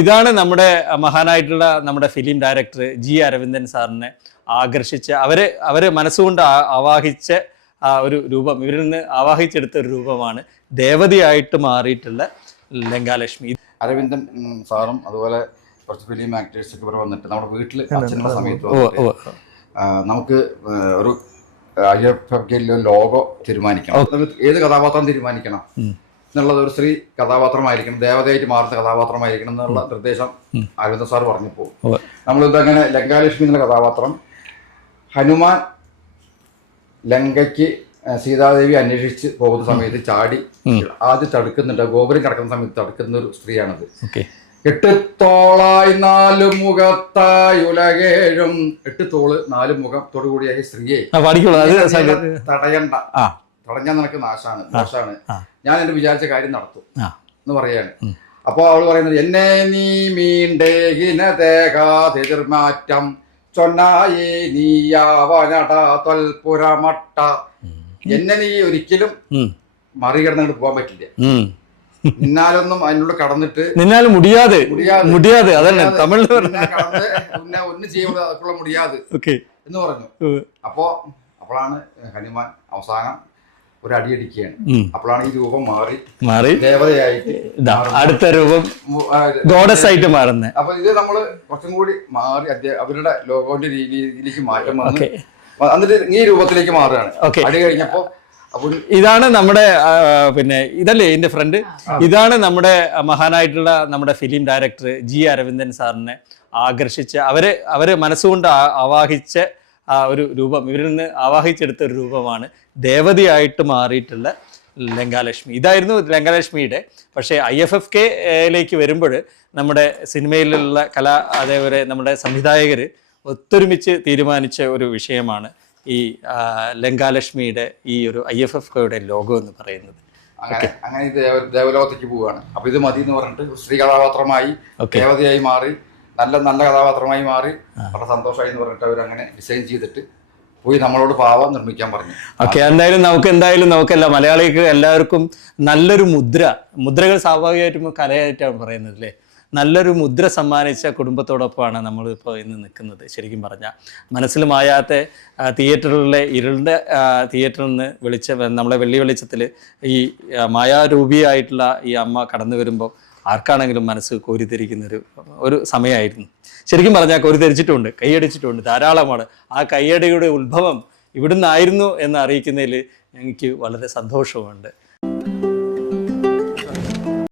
ഇതാണ് നമ്മുടെ മഹാനായിട്ടുള്ള നമ്മുടെ ഫിലിം ഡയറക്ടർ ജി അരവിന്ദൻ സാറിനെ ആകർഷിച്ച അവര് മനസ്സുകൊണ്ട് ആവാഹിച്ച ആ ഒരു രൂപം, ഇവരിൽ നിന്ന് ആവാഹിച്ചെടുത്ത ഒരു രൂപമാണ് ദേവതയായിട്ട് മാറിയിട്ടുള്ള ലങ്കാലക്ഷ്മി. അരവിന്ദൻ സാറും അതുപോലെ കുറച്ച് ഫിലിം ആക്ടേഴ്സ് ഒക്കെ ഇവിടെ വന്നിട്ട് നമ്മുടെ വീട്ടിൽ അച്ഛനുള്ള സമയത്ത് നമുക്ക് ഒരു IFFK ലോഗോ തീരുമാനിക്കണം, ഏത് കഥാപാത്രം തീരുമാനിക്കണം എന്നുള്ളത് ഒരു സ്ത്രീ കഥാപാത്രമായിരിക്കണം, ദേവതയായിട്ട് മാറുന്ന കഥാപാത്രമായിരിക്കണം എന്നുള്ള നിർദ്ദേശം അരവിന്ദൻ സാർ പറഞ്ഞപ്പോൾ നമ്മളിതങ്ങനെ ലങ്കാലക്ഷ്മി എന്നുള്ള കഥാപാത്രം ഹനുമാൻ ലങ്കയ്ക്ക് സീതാദേവി അന്വേഷിച്ച് പോകുന്ന സമയത്ത് ചാടി ആദ്യം തടുക്കുന്നുണ്ട്, ഗോപുരം കിടക്കുന്ന സമയത്ത് തടുക്കുന്ന ഒരു സ്ത്രീയാണത്. എട്ടുത്തോളായി 4 മുഖത്തായി ഉലകേഴും, 8 തോള് 4 മുഖത്തോടു കൂടിയ സ്ത്രീയെ തടഞ്ഞാൽ നിനക്ക് നാശാണ്, ഞാൻ എന്റെ വിചാരിച്ച കാര്യം നടത്തും എന്ന് പറയാണ്. അപ്പൊ അവള് പറയുന്നത് എന്നെ നീ മീണ്ടേഹിനതേകാതിർമാറ്റം ചൊന്നായി നീയാവനട തൊൽപുരമട്ട, എന്നെ നീ ഒരിക്കലും മറികടന്നിട്ട് പോകാൻ പറ്റില്ല, നിന്നാലൊന്നും അതിനുള്ള കടന്നിട്ട് നിന്നാലും മുടിയാതെ അതന്നെ തമിഴിൽ ഒന്നും ചെയ്യാനുള്ള മുടിയാതെ എന്ന് പറഞ്ഞു. അപ്പോഴാണ് ഹനുമാൻ അവസാനം ഒരു അടിയടിക്കുകയാണ്. അപ്പോഴാണ് ഈ രൂപം മാറി ദേവതയായിട്ട് അടുത്ത രൂപം ഗോഡസ് ആയിട്ട് മാറുന്നത്. അപ്പൊ ഇത് നമ്മള് കുറച്ചും കൂടി മാറി അവരുടെ ലോകോന്റെ രീതിയിലേക്ക് മാറ്റം വന്ന് എന്നിട്ട് ഈ രൂപത്തിലേക്ക് മാറുകയാണ്. അടി കഴിഞ്ഞപ്പോ ഇതാണ് നമ്മുടെ പിന്നെ ഇതല്ലേ എന്റെ ഫ്രണ്ട്, ഇതാണ് നമ്മുടെ മഹാനായിട്ടുള്ള നമ്മുടെ ഫിലിം ഡയറക്ടർ ജി അരവിന്ദൻ സാറിനെ ആകർഷിച്ച അവര് മനസ്സുകൊണ്ട് ആവാഹിച്ച ആ ഒരു രൂപം, ഇവരിൽ നിന്ന് ആവാഹിച്ചെടുത്ത ഒരു രൂപമാണ് ദേവതയായിട്ട് മാറിയിട്ടുള്ള ലങ്കാലക്ഷ്മി. ഇതായിരുന്നു ലങ്കാലക്ഷ്മിയുടെ. പക്ഷേ IFFK വരുമ്പോൾ നമ്മുടെ സിനിമയിലുള്ള അതേപോലെ നമ്മുടെ സംവിധായകർ ഒത്തൊരുമിച്ച് തീരുമാനിച്ച ഒരു വിഷയമാണ് ഈ ലങ്കാലക്ഷ്മിയുടെ ഈ ഒരു IFFK ലോഗോ എന്ന് പറയുന്നത്. അങ്ങനെ ദേവലോകത്തേക്ക് പോവുകയാണ്. അപ്പൊ ഇത് മതി എന്ന് പറഞ്ഞിട്ട് സ്ത്രീ കഥാപാത്രമായി ദേവതയായി മാറി, നല്ല കഥാപാത്രമായി മാറി, വളരെ സന്തോഷമായി എന്ന് പറഞ്ഞിട്ട് അവർ അങ്ങനെ ഡിസൈൻ ചെയ്തിട്ട് പോയി നമ്മളോട് പാവം നിർമ്മിക്കാൻ പറഞ്ഞു. എന്തായാലും നമുക്കല്ല മലയാളിക്ക് എല്ലാവർക്കും നല്ലൊരു മുദ്രകൾ സ്വാഭാവികമായിട്ടും കലയായിട്ടാണ് പറയുന്നത് അല്ലേ. നല്ലൊരു മുദ്ര സമ്മാനിച്ച കുടുംബത്തോടൊപ്പമാണ് നമ്മളിപ്പോൾ ഇന്ന് നിൽക്കുന്നത്. ശരിക്കും പറഞ്ഞാൽ മനസ്സിൽ മായാത്ത തിയേറ്ററിലെ ഇരുളിൻ്റെ തിയേറ്ററിൽ നിന്ന് നമ്മളെ വെള്ളി വെളിച്ചത്തിൽ ഈ മായാരൂപിയായിട്ടുള്ള ഈ അമ്മ കടന്നു വരുമ്പോൾ ആർക്കാണെങ്കിലും മനസ്സ് കോരിത്തിരിക്കുന്ന ഒരു സമയമായിരുന്നു. ശരിക്കും പറഞ്ഞാൽ കോരിത്തിരിച്ചിട്ടുണ്ട്, കൈയടിച്ചിട്ടുണ്ട് ധാരാളമാണ്. ആ കൈയടിയുടെ ഉത്ഭവം ഇവിടുന്നായിരുന്നു എന്ന് അറിയിക്കുന്നതിൽ എനിക്ക് വളരെ സന്തോഷമുണ്ട്.